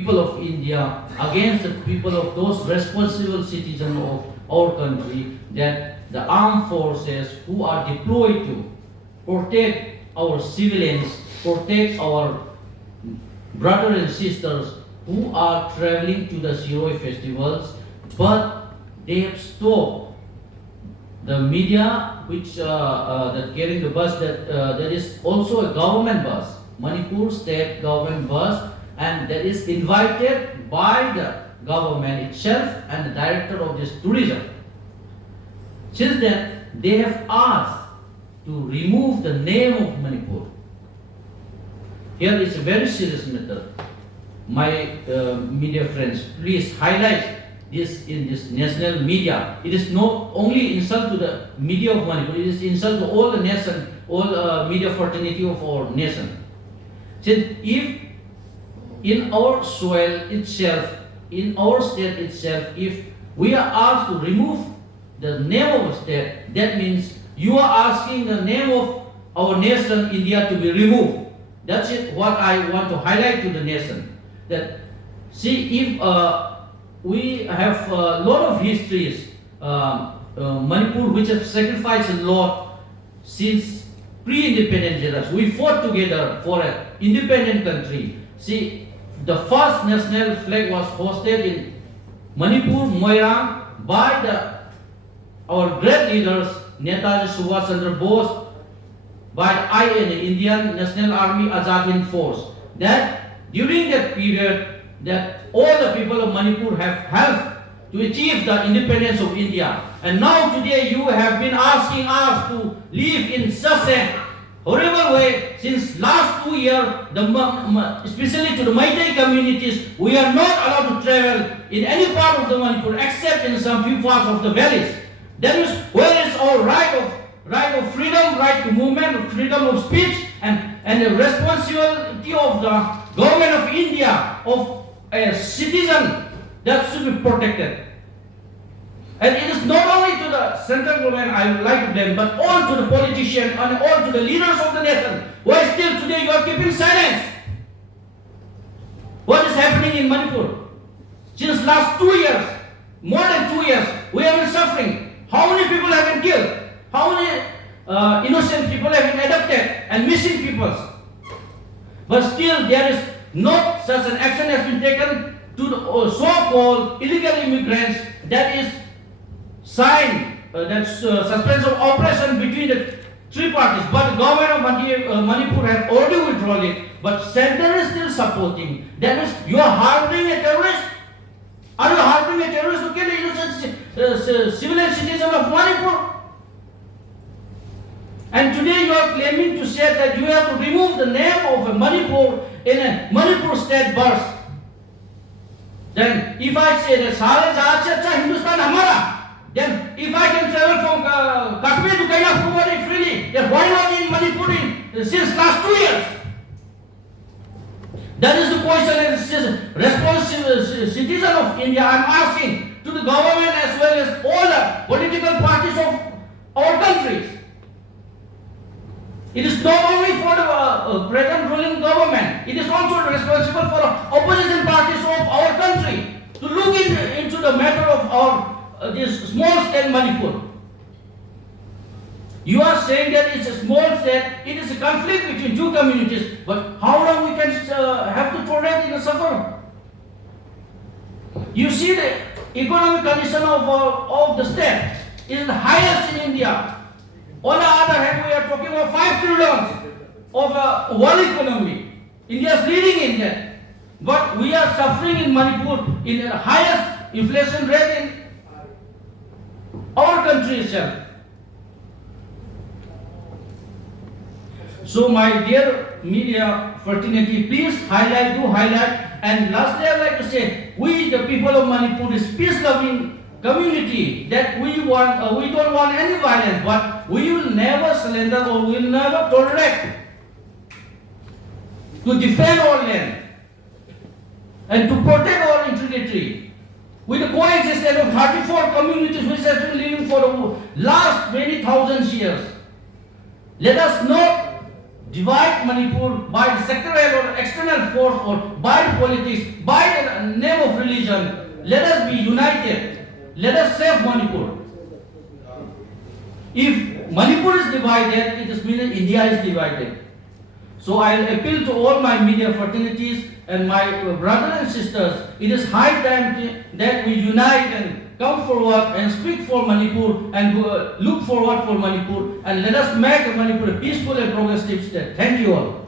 people of India against the people of those responsible citizens of our country, that the armed forces who are deployed to protect our civilians, protect our brothers and sisters who are traveling to the Shiroi festivals, but they have stopped the media which that carrying the bus, that is also a government bus, Manipur state government bus, and that is invited by the government itself and the director of this tourism. Since then, they have asked to remove the name of Manipur. Here is a very serious matter. My media friends, please highlight this in this national media. It is not only insult to the media of Manipur, it is insult to all the nation, all media fraternity of our nation. Since if in our soil itself, in our state itself, if we are asked to remove the name of a state, that means you are asking the name of our nation, India, to be removed. That's it, what I want to highlight to the nation. That, see, if we have a lot of histories, Manipur, which have sacrificed a lot since pre-independence eras. We fought together for an independent country. See, the first national flag was hosted in Manipur, Moirang, by our great leaders, Netaji Subhash Chandra Bose, by IN, Indian National Army Azad Hind Force. That during that period, that all the people of Manipur have helped to achieve the independence of India. And now today you have been asking us to live in such a horrible way. Since last 2 years, especially to the Meitei communities, we are not allowed to travel in any part of the Manipur except in some few parts of the valleys. That is where is our right of freedom, right to movement, freedom of speech, and the responsibility of the government of India, of a citizen, that should be protected. And it is not only to the central government I would like to blame, but all to the politicians and all to the leaders of the nation. Why still today you are keeping silence? What is happening in Manipur? Since last 2 years, more than 2 years, we have been suffering. How many people have been killed? How many innocent people have been abducted and missing people? But still there is not such an action has been taken to the so-called illegal immigrants. That is signed, suspension of operation between the three parties. But the government of Manipur has already withdrawn it. But center is still supporting. That means you are harboring a terrorist. Are you harboring a terrorist to kill innocent civilian citizens of Manipur? And today you are claiming to say that you have to remove the name of Manipur in a Manipur state bus. Then if I say that Sare Acha Hindustan Hamara, then if I can travel from Kashmir to Kanyakumari freely, then why not in Manipur since last 2 years? That is the question as responsible citizen of India. I am asking to the government as well as all the political parties of our countries. It is not only for the present ruling government, it is also responsible for opposition parties of our country to look into the matter of our this small state Manipur. You are saying that it's a small state, it is a conflict between two communities, but how long we can have to tolerate in a suffer? You see the economic condition of the state is the highest in India. On the other hand, we are talking about 5 trillion of a world economy. India is leading in that. But we are suffering in Manipur in the highest inflation rate in our country itself. So my dear media fraternity, please highlight. And lastly, I would like to say, we the people of Manipur is peace-loving community, that we don't want any violence, but we will never surrender or we will never tolerate to defend our land and to protect our integrity. With the coexistence of 34 communities which have been living for the last many thousands years, let us not divide Manipur by the sectoral or external force or by politics, by the name of religion. Let us be united. Let us save Manipur. If Manipur is divided, it means India is divided. So I appeal to all my media fraternities and my brothers and sisters. It is high time that we unite and come forward and speak for Manipur and look forward for Manipur, and let us make Manipur a peaceful and progressive state. Thank you all.